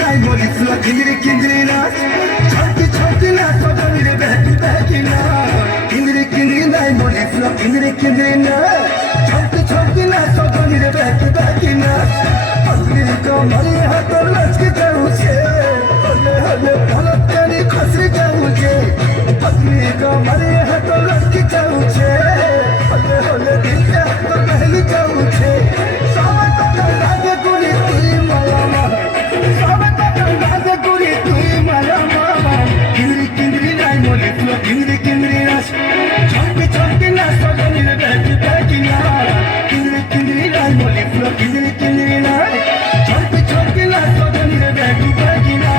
নাই মরি ফ্লো কিন্দিরি কিন্দিরি না ছটি ছটি না সজনি রে বেকি বেকি না কিন্দিরি কিন্দিরি নাই মরি ফ্লো কিন্দিরি কিন্দিরি না ছটি ছটি না সজনি রে বেকি বেকি না পত্নী কমরি হাত লচকে যাউছে হলে হলে পলকনি খসরি যাউছে পত্নী কমরি হাত লচকে যাউছে হলে হলে দিলটা তো বহলি যাউছে সবাই তো লাগে গুলি তুই মায়া মা সবাই তো লাগে গুলি তুই মায়া মা কিন্দিরি কিন্দিরি নাই মরি ফ্লো কিন্দিরি কিন্দিরি না ছটি ছটি না সজনি রে বেকি বেকি না কিন্দিরি কিন্দিরি নাই মরি ফ্লো কিন্দিরি কিন্দিরি না ছটি ছটি না সজনি রে বেকি বেকি না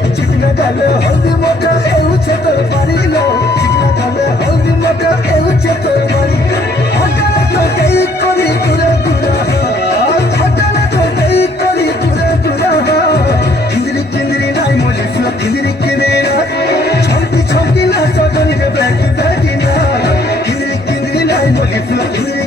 हल्दी मोटा एवचे तो पारिलो चिकना काले हल्दी मोटा एवचे तो पारी हटाना तो कई करी दूरा दूरा हटाना तो कई करी दूरा दूरा किंदिरी किंदिरी नाई मोली फ्लो किंदिरी किंदिरी ना छोटी छोटी ना सजनी रे बैठी बैठी ना किंदिरी किंदिरी नाई मोली फ्लो किंदिरी